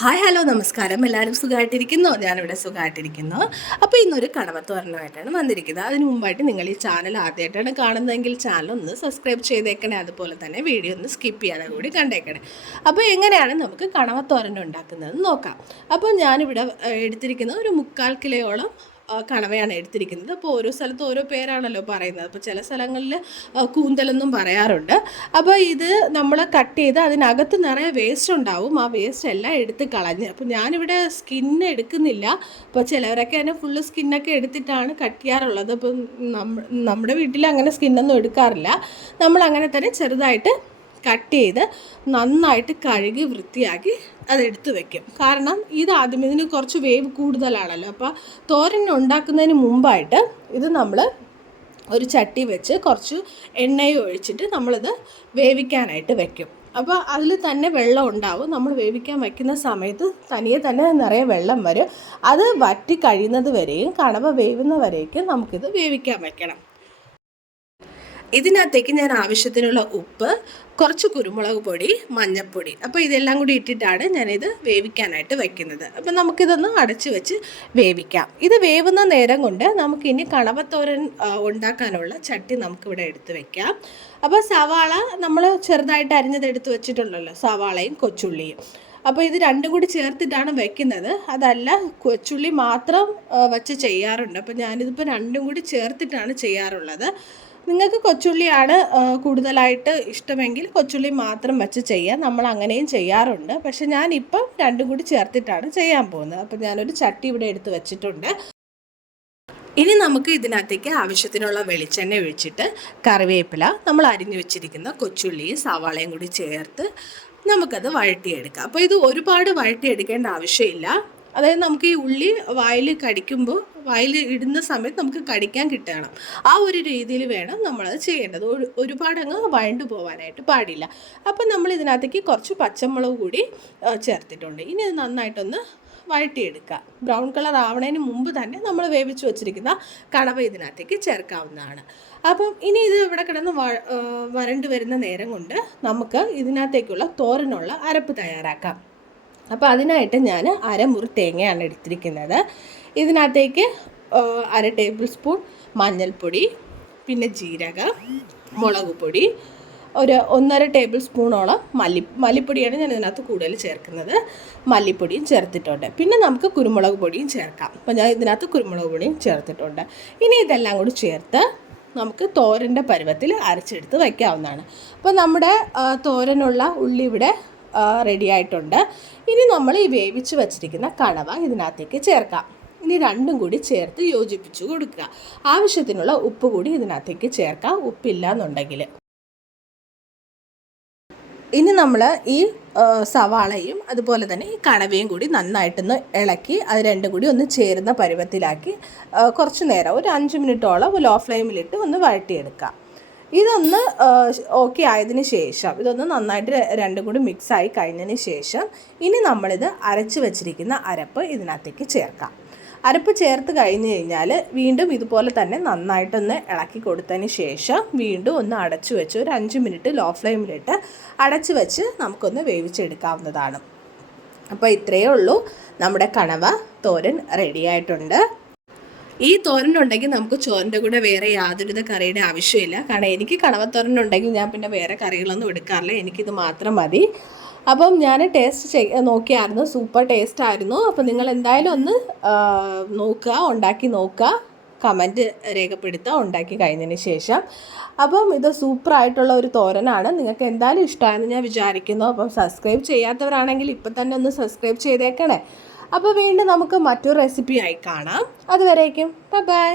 Hi hello നമസ്കാരം. എല്ലാവരും സുഖമായിട്ടിരിക്കുന്നു? ഞാനിവിടെ സുഖമായിട്ടിരിക്കുന്നു. അപ്പോൾ ഇന്നൊരു കടമത്തോരനുമായിട്ടാണ് വന്നിരിക്കുന്നത്. അതിന് മുമ്പായിട്ട് നിങ്ങൾ ഈ ചാനൽ ആദ്യമായിട്ടാണ് കാണുന്നതെങ്കിൽ ചാനൽ ഒന്ന് സബ്സ്ക്രൈബ് ചെയ്തേക്കണേ. അതുപോലെ തന്നെ വീഡിയോ ഒന്ന് സ്കിപ്പ് ചെയ്യാതെ കൂടി കണ്ടേക്കണേ. അപ്പോൾ എങ്ങനെയാണ് നമുക്ക് കടമത്തോരൻ ഉണ്ടാക്കുന്നത് നോക്കാം. അപ്പോൾ ഞാനിവിടെ എടുത്തിരിക്കുന്നത് ഒരു 3/4 കിലോയോളം കണവയാണ് എടുത്തിരിക്കുന്നത്. അപ്പോൾ ഓരോ സ്ഥലത്തും ഓരോ പേരാണല്ലോ പറയുന്നത്. അപ്പോൾ ചില സ്ഥലങ്ങളിൽ കൂന്തലെന്നും പറയാറുണ്ട്. അപ്പോൾ ഇത് നമ്മൾ കട്ട് ചെയ്ത് അതിനകത്ത് നിറയെ വേസ്റ്റ് ഉണ്ടാവും. ആ വേസ്റ്റ് എല്ലാം എടുത്ത് കളഞ്ഞ്, അപ്പോൾ ഞാനിവിടെ സ്കിന്ന് എടുക്കുന്നില്ല. അപ്പോൾ ചിലവരൊക്കെ തന്നെ ഫുള്ള് സ്കിന്നൊക്കെ എടുത്തിട്ടാണ് കട്ട് ചെയ്യാറുള്ളത്. അപ്പം നമ്മുടെ വീട്ടിൽ അങ്ങനെ സ്കിന്നൊന്നും എടുക്കാറില്ല. നമ്മൾ അങ്ങനെ തന്നെ ചെറുതായിട്ട് കട്ട് ചെയ്ത് നന്നായിട്ട് കഴുകി വൃത്തിയാക്കി അതെടുത്ത് വയ്ക്കും. കാരണം ആദ്യം ഇതിന് കുറച്ച് വേവ് കൂടുതലാണല്ലോ. അപ്പോൾ തോരൻ ഉണ്ടാക്കുന്നതിന് മുമ്പായിട്ട് ഇത് നമ്മൾ ഒരു ചട്ടി വെച്ച് കുറച്ച് എണ്ണയും ഒഴിച്ചിട്ട് നമ്മളിത് വേവിക്കാനായിട്ട് വയ്ക്കും. അപ്പോൾ അതിൽ തന്നെ വെള്ളം ഉണ്ടാവും. നമ്മൾ വേവിക്കാൻ വയ്ക്കുന്ന സമയത്ത് തനിയെ തന്നെ നിറയെ വെള്ളം വരും. അത് വറ്റി കഴിയുന്നത് വരെയും കണവ വേവുന്ന വരേക്കും നമുക്കിത് വേവിക്കാൻ വയ്ക്കണം. ഇതിനകത്തേക്ക് ഞാൻ ആവശ്യത്തിനുള്ള ഉപ്പ്, കുറച്ച് കുരുമുളക് പൊടി, മഞ്ഞൾപ്പൊടി, അപ്പോൾ ഇതെല്ലാം കൂടി ഇട്ടിട്ടാണ് ഞാനിത് വേവിക്കാനായിട്ട് വയ്ക്കുന്നത്. അപ്പോൾ നമുക്കിതൊന്ന് അടച്ചു വെച്ച് വേവിക്കാം. ഇത് വേവുന്ന നേരം കൊണ്ട് നമുക്കിനി കണവത്തോരൻ ഉണ്ടാക്കാനുള്ള ചട്ടി നമുക്കിവിടെ എടുത്ത് വയ്ക്കാം. അപ്പോൾ സവാള നമ്മൾ ചെറുതായിട്ട് അരിഞ്ഞതെടുത്ത് വെച്ചിട്ടുണ്ടല്ലോ, സവാളയും കൊച്ചുള്ളിയും. അപ്പോൾ ഇത് രണ്ടും കൂടി ചേർത്തിട്ടാണ് വയ്ക്കുന്നത്. അതല്ല കൊച്ചുള്ളി മാത്രം വച്ച് ചെയ്യാറുണ്ട്. അപ്പോൾ ഞാനിതിപ്പോൾ രണ്ടും കൂടി ചേർത്തിട്ടാണ് ചെയ്യാറുള്ളത്. നിങ്ങൾക്ക് കൊച്ചുള്ളിയാണ് കൂടുതലായിട്ട് ഇഷ്ടമെങ്കിൽ കൊച്ചുള്ളി മാത്രം വെച്ച് ചെയ്യാം. നമ്മൾ അങ്ങനെയും ചെയ്യാറുണ്ട്. പക്ഷെ ഞാനിപ്പം രണ്ടും കൂടി ചേർത്തിട്ടാണ് ചെയ്യാൻ പോകുന്നത്. അപ്പോൾ ഞാനൊരു ചട്ടി ഇവിടെ എടുത്ത് വെച്ചിട്ടുണ്ട്. ഇനി നമുക്ക് ഇതിനകത്തേക്ക് ആവശ്യത്തിനുള്ള വെളിച്ചെണ്ണ ഒഴിച്ചിട്ട് കറിവേപ്പില, നമ്മൾ അരിഞ്ഞു വെച്ചിരിക്കുന്ന കൊച്ചുള്ളിയും സവാളയും കൂടി ചേർത്ത് നമുക്കത് വഴറ്റിയെടുക്കാം. അപ്പോൾ ഇത് ഒരുപാട് വഴറ്റിയെടുക്കേണ്ട ആവശ്യമില്ല. അതായത് നമുക്ക് ഈ ഉള്ളി വായിൽ കടിക്കുമ്പോൾ, വായിൽ ഇടുന്ന സമയത്ത് നമുക്ക് കടിക്കാൻ കിട്ടണം. ആ ഒരു രീതിയിൽ വേണം നമ്മളത് ചെയ്യേണ്ടത്. ഒരുപാടങ്ങ് വഴണ്ടു പോകാനായിട്ട് പാടില്ല. അപ്പം നമ്മൾ ഇതിനകത്തേക്ക് കുറച്ച് പച്ചമുളക് കൂടി ചേർത്തിട്ടുണ്ട്. ഇനി ഇത് നന്നായിട്ടൊന്ന് വഴറ്റിയെടുക്കുക. ബ്രൗൺ കളർ ആവണതിന് മുമ്പ് തന്നെ നമ്മൾ വേവിച്ച് വെച്ചിരിക്കുന്ന കണവ ഇതിനകത്തേക്ക് ചേർക്കാവുന്നതാണ്. അപ്പം ഇനി ഇത് ഇവിടെ കിടന്ന് വരണ്ട് വരുന്ന നേരം കൊണ്ട് നമുക്ക് ഇതിനകത്തേക്കുള്ള തോരനുള്ള അരപ്പ് തയ്യാറാക്കാം. അപ്പോൾ അതിനായിട്ട് ഞാൻ അരമുറി തേങ്ങയാണ് എടുത്തിരിക്കുന്നത്. ഇതിനകത്തേക്ക് 1/2 ടേബിൾ സ്പൂൺ മഞ്ഞൾപ്പൊടി, പിന്നെ ജീരകം, മുളക് പൊടി, ഒരു 1.5 ടേബിൾ സ്പൂണോളം മല്ലിപ്പൊടിയാണ് ഞാൻ ഇതിനകത്ത് കൂടുതൽ ചേർക്കുന്നത്. മല്ലിപ്പൊടിയും ചേർത്തിട്ടുണ്ട്. പിന്നെ നമുക്ക് കുരുമുളക് പൊടിയും ചേർക്കാം. അപ്പോൾ ഞാൻ ഇതിനകത്ത് കുരുമുളക് പൊടിയും ചേർത്തിട്ടുണ്ട്. ഇനി ഇതെല്ലാം കൂടി ചേർത്ത് നമുക്ക് തോരൻ്റെ പരുവത്തിൽ അരച്ചെടുത്ത് വയ്ക്കാവുന്നതാണ്. അപ്പോൾ നമ്മുടെ തോരനുള്ള ഉള്ളി ഇവിടെ റെഡി ആയിട്ടുണ്ട്. ഇനി നമ്മൾ ഈ വേവിച്ച് വച്ചിരിക്കുന്ന കണവ ഇതിനകത്തേക്ക് ചേർക്കാം. ഇനി രണ്ടും കൂടി ചേർത്ത് യോജിപ്പിച്ച് കൊടുക്കുക. ആവശ്യത്തിനുള്ള ഉപ്പ് കൂടി ഇതിനകത്തേക്ക് ചേർക്കാം, ഉപ്പില്ല എന്നുണ്ടെങ്കിൽ. ഇനി നമ്മൾ ഈ സവാളയും അതുപോലെ തന്നെ ഈ കണവയും കൂടി നന്നായിട്ടൊന്ന് ഇളക്കി അത് രണ്ടും കൂടി ഒന്ന് ചേരുന്ന പരുവത്തിലാക്കി കുറച്ച് നേരം ഒരു 5 മിനിറ്റോളം ലോ ഫ്ലെയിമിലിട്ട് ഒന്ന് വഴറ്റിയെടുക്കാം. ഇതൊന്ന് ഓക്കെ ആയതിന് ശേഷം, ഇതൊന്ന് നന്നായിട്ട് രണ്ടും കൂടി മിക്സായി കഴിഞ്ഞതിന് ശേഷം ഇനി നമ്മളിത് അരച്ച് വെച്ചിരിക്കുന്ന അരപ്പ് ഇതിനകത്തേക്ക് ചേർക്കാം. അരപ്പ് ചേർത്ത് കഴിഞ്ഞ് കഴിഞ്ഞാൽ വീണ്ടും ഇതുപോലെ തന്നെ നന്നായിട്ടൊന്ന് ഇളക്കി കൊടുത്തതിന് ശേഷം വീണ്ടും ഒന്ന് അടച്ചു വെച്ച് ഒരു 5 മിനിറ്റ് ലോ ഫ്ലെയിമിലിട്ട് അടച്ചു വെച്ച് നമുക്കൊന്ന് വേവിച്ചെടുക്കാവുന്നതാണ്. അപ്പോൾ ഇത്രയേ ഉള്ളൂ, നമ്മുടെ കണവ തോരൻ റെഡിയായിട്ടുണ്ട്. ഈ തോരനുണ്ടെങ്കിൽ നമുക്ക് ചോറിൻ്റെ കൂടെ വേറെ യാതൊരുവിധ കറിയുടെ ആവശ്യമില്ല. കാരണം എനിക്ക് കണവത്തോരനുണ്ടെങ്കിൽ ഞാൻ പിന്നെ വേറെ കറികളൊന്നും എടുക്കാറില്ല, എനിക്കിത് മാത്രം മതി. അപ്പം ഞാൻ ടേസ്റ്റ് നോക്കിയായിരുന്നു, സൂപ്പർ ടേസ്റ്റ് ആയിരുന്നു. അപ്പോൾ നിങ്ങൾ എന്തായാലും ഒന്ന് നോക്കുക, ഉണ്ടാക്കി നോക്കുക, കമൻറ്റ് രേഖപ്പെടുത്തുക ഉണ്ടാക്കി കഴിഞ്ഞതിന് ശേഷം. അപ്പം ഇത് സൂപ്പറായിട്ടുള്ള ഒരു തോരനാണ്. നിങ്ങൾക്ക് എന്തായാലും ഇഷ്ടമായെന്ന് ഞാൻ വിചാരിക്കുന്നു. അപ്പം സബ്സ്ക്രൈബ് ചെയ്യാത്തവരാണെങ്കിൽ ഇപ്പം തന്നെ ഒന്ന് സബ്സ്ക്രൈബ് ചെയ്തേക്കണേ. അപ്പോൾ വീണ്ടും നമുക്ക് മറ്റൊരു റെസിപ്പിയായി കാണാം. അതുവരേക്കും ബൈ.